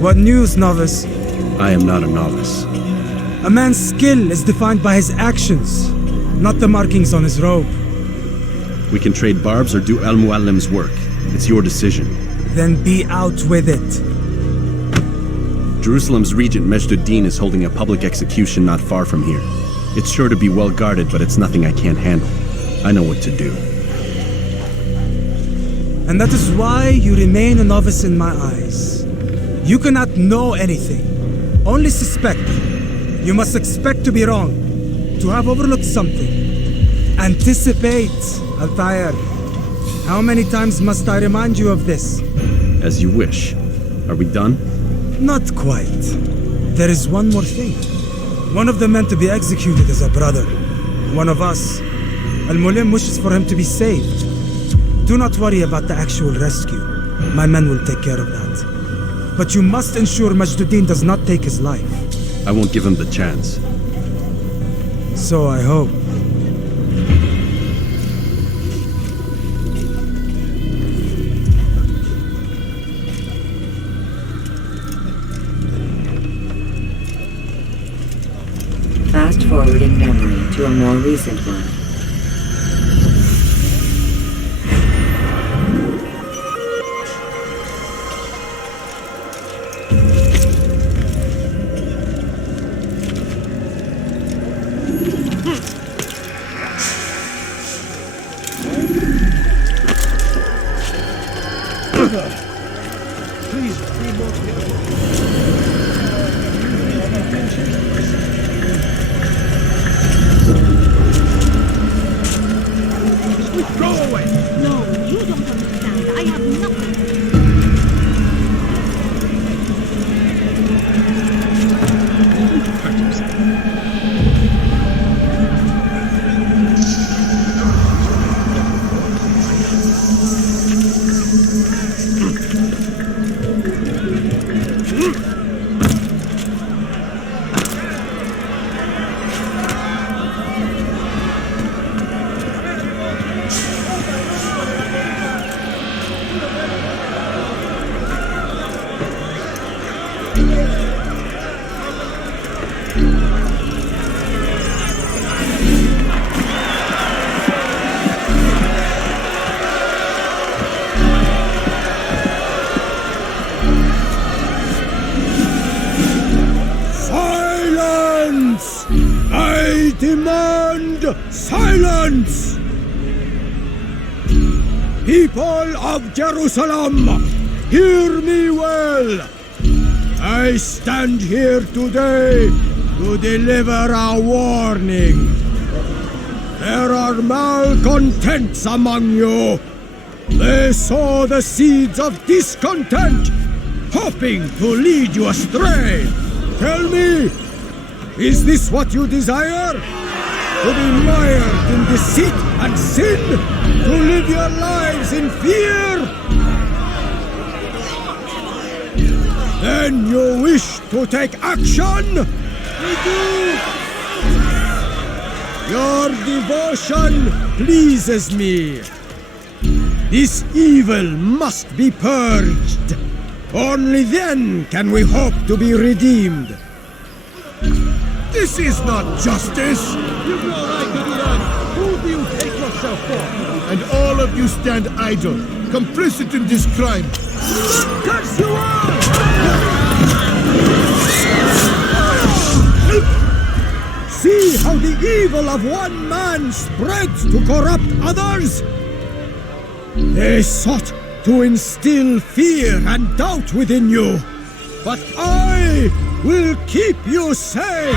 What news, novice? I am not a novice. A man's skill is defined by his actions, not the markings on his robe. We can trade barbs or do Al-Muallim's work. It's your decision. Then be out with it. Jerusalem's regent Majd-ud-Din is holding a public execution not far from here. It's sure to be well guarded, but it's nothing I can't handle. I know what to do. And that is why you remain a novice in my eyes. You cannot know anything, only suspect. You must expect to be wrong, to have overlooked something. Anticipate, Altair. How many times must I remind you of this? As you wish. Are we done? Not quite. There is one more thing. One of the men to be executed is a brother. One of us. Al-Mulim wishes for him to be saved. Do not worry about the actual rescue. My men will take care of that. But you must ensure Majd-ud-Din does not take his life. I won't give him the chance. So I hope. Fast forwarding memory to a more recent one. Silence! People of Jerusalem, hear me well. I stand here today to deliver a warning. There are malcontents among you. They sow the seeds of discontent, hoping to lead you astray. Tell me, is this what you desire? To be mired in deceit and sin? To live your lives in fear? Then you wish to take action? We do! Your devotion pleases me. This evil must be purged. Only then can we hope to be redeemed. This is not justice! You've no right to be done! Who do you take yourself for? And all of you stand idle, complicit in this crime. Curse you all! See how the evil of one man spreads to corrupt others? They sought to instill fear and doubt within you, but I will keep you safe.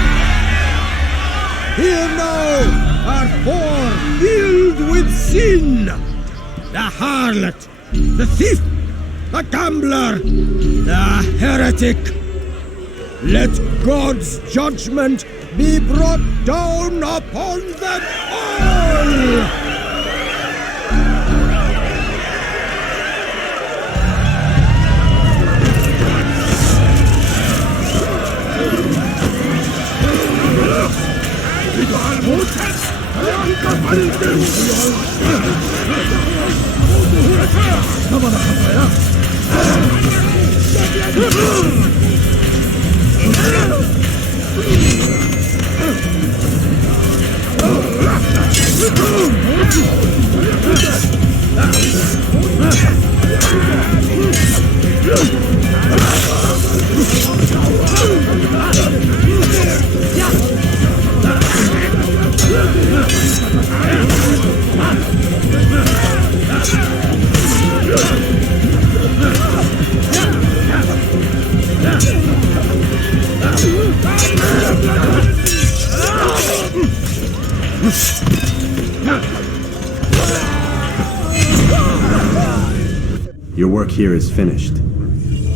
Here now are four filled with sin. The harlot, the thief, the gambler, the heretic. Let God's judgment be brought down upon them all! Come on, Your work here is finished.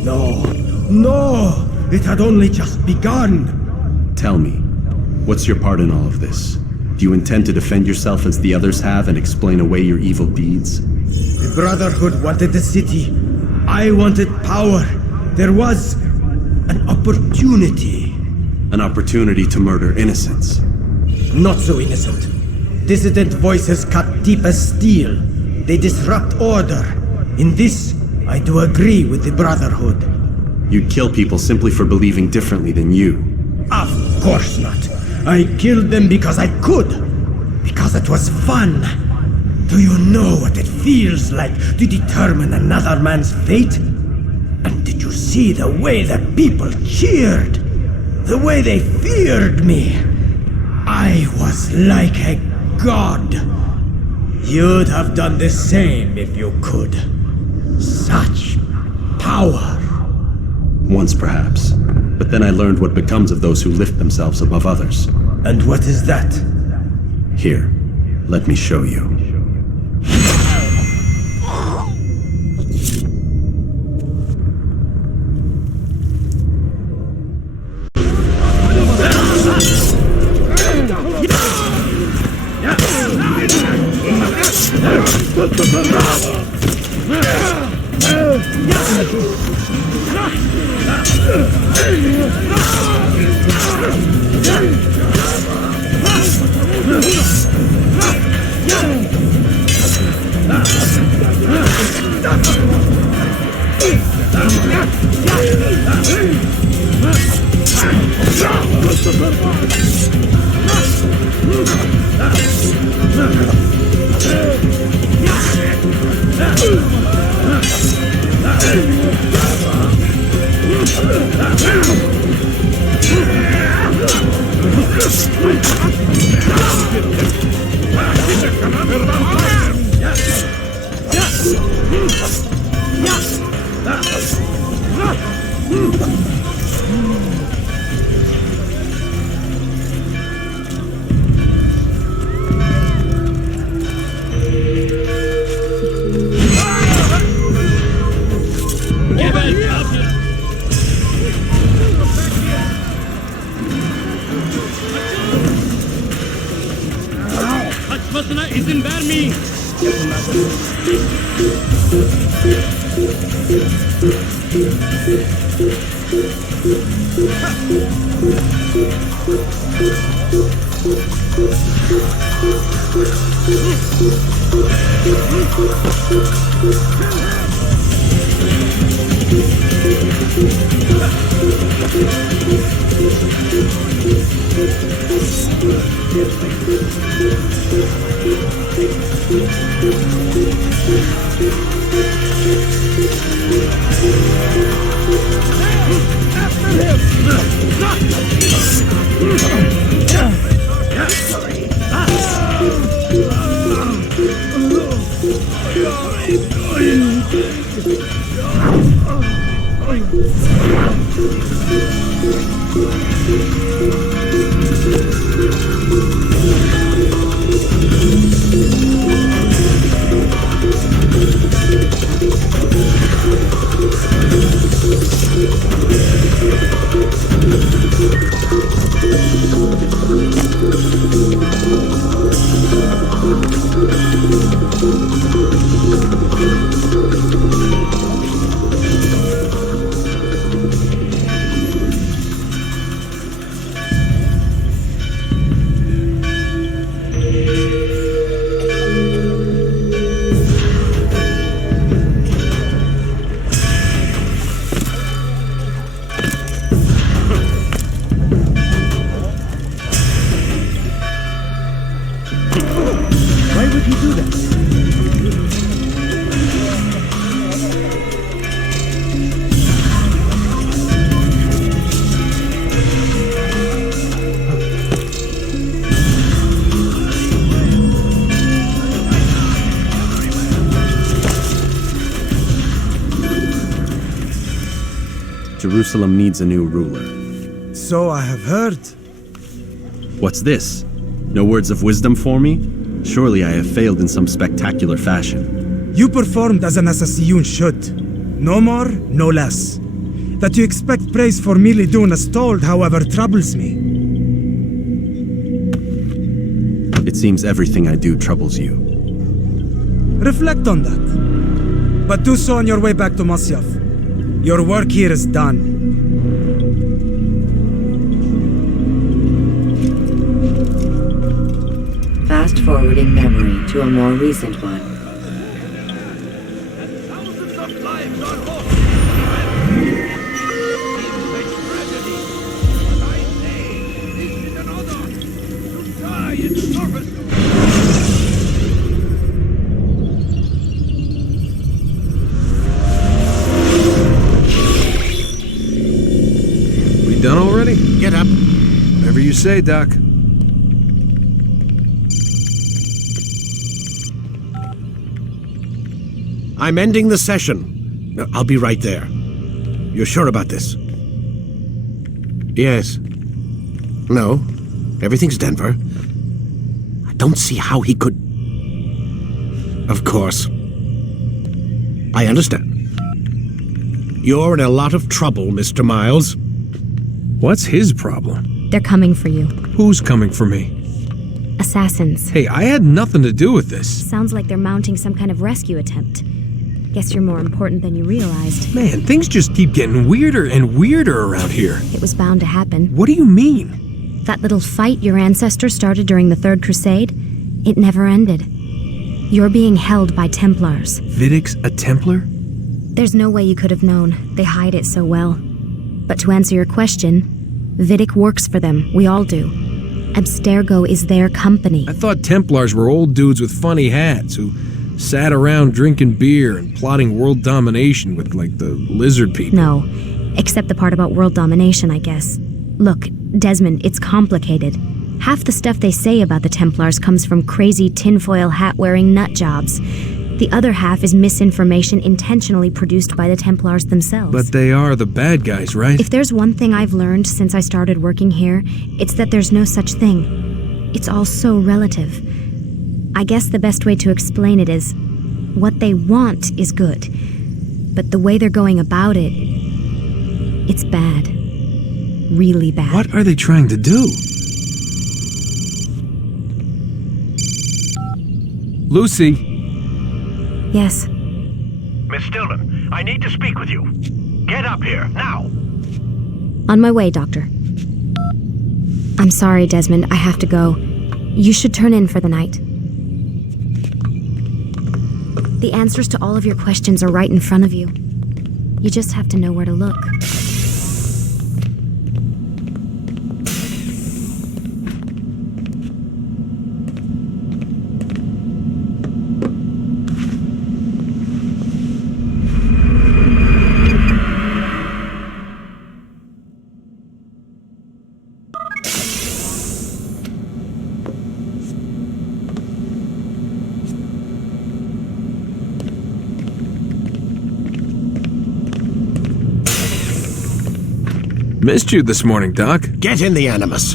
No, no! It had only just begun! Tell me, what's your part in all of this? Do you intend to defend yourself as the others have and explain away your evil deeds? The Brotherhood wanted the city. I wanted power. There was an opportunity. An opportunity to murder innocents. Not so innocent. Dissident voices cut deep as steel. They disrupt order. In this, I do agree with the Brotherhood. You'd kill people simply for believing differently than you. Of course not. I killed them because I could. Because it was fun. Do you know what it feels like to determine another man's fate? And did you see the way the people cheered? The way they feared me? I was like a god. You'd have done the same if you could. Such power. Once perhaps. But then I learned what becomes of those who lift themselves above others. And what is that? Here, let me show you. Jerusalem needs a new ruler. So I have heard. What's this? No words of wisdom for me? Surely I have failed in some spectacular fashion. You performed as an assassin should. No more, no less. That you expect praise for merely doing as told, however, troubles me. It seems everything I do troubles you. Reflect on that. But do so on your way back to Masyaf. Your work here is done. Fast forwarding memory to a more recent one. Thousands of lives are lost. It's a tragedy. But I say, this is an honor. To die in service to We done already? Get up. Whatever you say, Doc. I'm ending the session. I'll be right there. You're sure about this? Yes. No. Everything's Denver. I don't see how he could... Of course. I understand. You're in a lot of trouble, Mr. Miles. What's his problem? They're coming for you. Who's coming for me? Assassins. Hey, I had nothing to do with this. Sounds like they're mounting some kind of rescue attempt. Guess you're more important than you realized. Man, things just keep getting weirder and weirder around here. It was bound to happen. What do you mean? That little fight your ancestor started during the Third Crusade, it never ended. You're being held by Templars. Vidic's a Templar? There's no way you could have known. They hide it so well. But to answer your question, Vidic works for them. We all do. Abstergo is their company. I thought Templars were old dudes with funny hats who sat around drinking beer and plotting world domination with, like, the lizard people. No, except the part about world domination, I guess. Look, Desmond, it's complicated. Half the stuff they say about the Templars comes from crazy tinfoil hat-wearing nutjobs. The other half is misinformation intentionally produced by the Templars themselves. But they are the bad guys, right? If there's one thing I've learned since I started working here, it's that there's no such thing. It's all so relative. I guess the best way to explain it is, what they want is good. But the way they're going about it, it's bad. Really bad. What are they trying to do? Lucy? Yes. Miss Stillman, I need to speak with you. Get up here, now! On my way, Doctor. I'm sorry, Desmond. I have to go. You should turn in for the night. The answers to all of your questions are right in front of you. You just have to know where to look. Missed you this morning, Doc. Get in the Animus.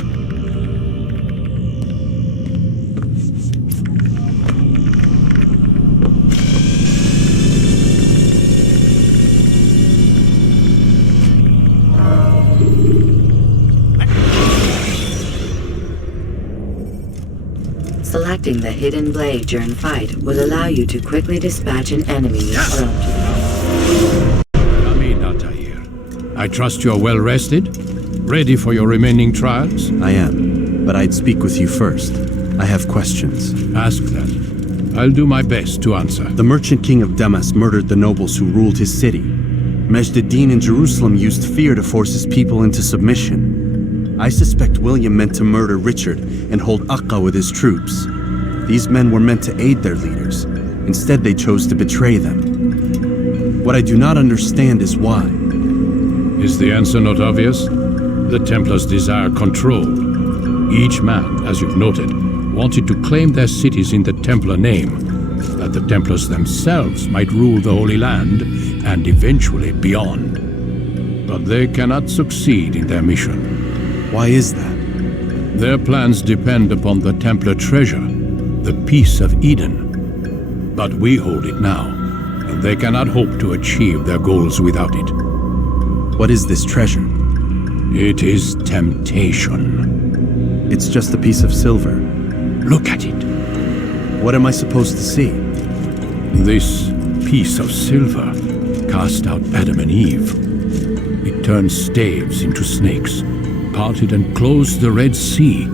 Selecting the hidden blade during fight will allow you to quickly dispatch an enemy prone to I trust you're well rested? Ready for your remaining trials? I am, but I'd speak with you first. I have questions. Ask that. I'll do my best to answer. The merchant king of Damas murdered the nobles who ruled his city. Majd-ad-Din in Jerusalem used fear to force his people into submission. I suspect William meant to murder Richard and hold Aqqa with his troops. These men were meant to aid their leaders. Instead, they chose to betray them. What I do not understand is why. Is the answer not obvious? The Templars desire control. Each man, as you've noted, wanted to claim their cities in the Templar name, that the Templars themselves might rule the Holy Land and eventually beyond. But they cannot succeed in their mission. Why is that? Their plans depend upon the Templar treasure, the Peace of Eden. But we hold it now, and they cannot hope to achieve their goals without it. What is this treasure? It is temptation. It's just a piece of silver. Look at it. What am I supposed to see? This piece of silver cast out Adam and Eve. It turned staves into snakes, parted and closed the Red Sea.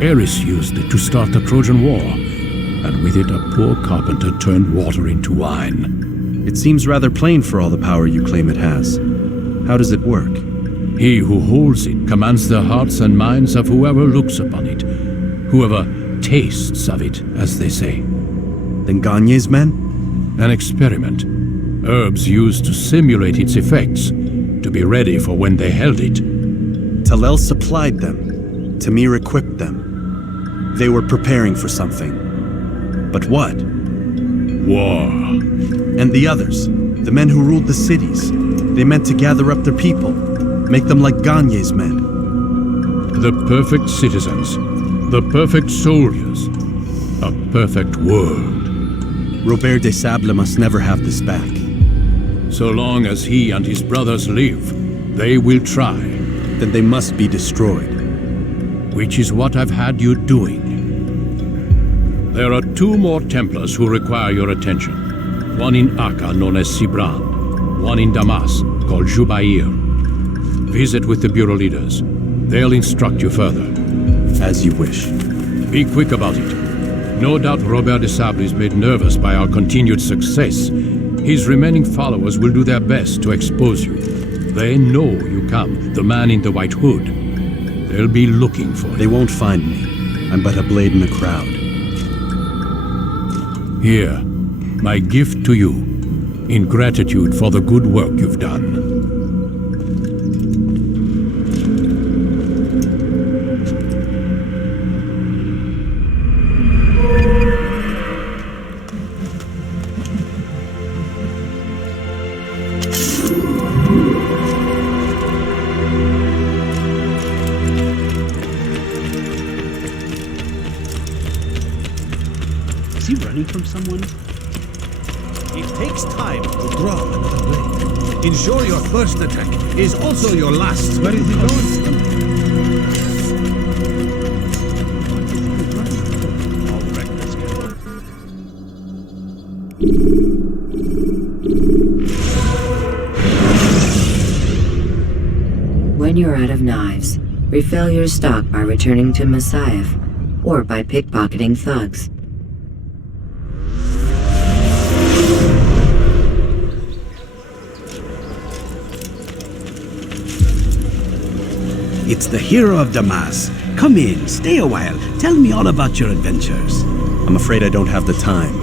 Ares used it to start the Trojan War, and with it a poor carpenter turned water into wine. It seems rather plain for all the power you claim it has. How does it work? He who holds it commands the hearts and minds of whoever looks upon it, whoever tastes of it, as they say. Then Gagne's men? An experiment. Herbs used to simulate its effects, to be ready for when they held it. Talel supplied them. Tamir equipped them. They were preparing for something. But what? War. And the others, the men who ruled the cities, they meant to gather up their people, make them like Gagne's men. The perfect citizens, the perfect soldiers, a perfect world. Robert Desablet must never have this back. So long as he and his brothers live, they will try. Then they must be destroyed. Which is what I've had you doing. There are 2 more Templars who require your attention. One in Akka, known as Sibran. One in Damas, called Jubair. Visit with the Bureau leaders. They'll instruct you further. As you wish. Be quick about it. No doubt Robert Desablet is made nervous by our continued success. His remaining followers will do their best to expose you. They know you come, the man in the white hood. They'll be looking for you. They won't find me. I'm but a blade in the crowd. Here, my gift to you, in gratitude for the good work you've done. Is he running from someone? It takes time to draw another blade. Ensure your first attack is also your last. Where is he going? When you're out of knives, refill your stock by returning to Masyaf, or by pickpocketing thugs. It's the hero of Damas. Come in, stay a while. Tell me all about your adventures. I'm afraid I don't have the time.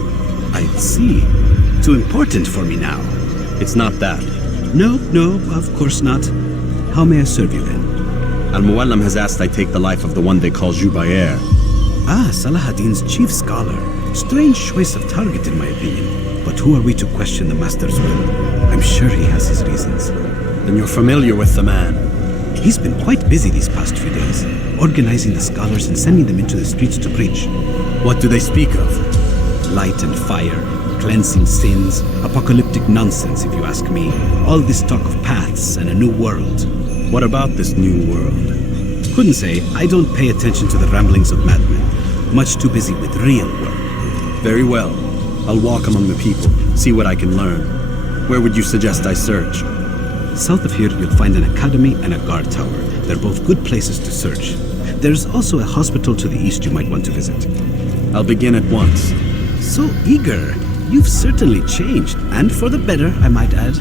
I see. Too important for me now. It's not that. No, of course not. How may I serve you then? Al-Muallam has asked I take the life of the one they call Jubair. Ah, Salahuddin's chief scholar. Strange choice of target in my opinion. But who are we to question the master's will? I'm sure he has his reasons. Then you're familiar with the man. He's been quite busy these past few days, organizing the scholars and sending them into the streets to preach. What do they speak of? Light and fire, cleansing sins, apocalyptic nonsense if you ask me. All this talk of paths and a new world. What about this new world? Couldn't say. I don't pay attention to the ramblings of madmen. Much too busy with real work. Very well. I'll walk among the people, see what I can learn. Where would you suggest I search? South of here, you'll find an academy and a guard tower. They're both good places to search. There's also a hospital to the east you might want to visit. I'll begin at once. So eager. You've certainly changed, and for the better, I might add.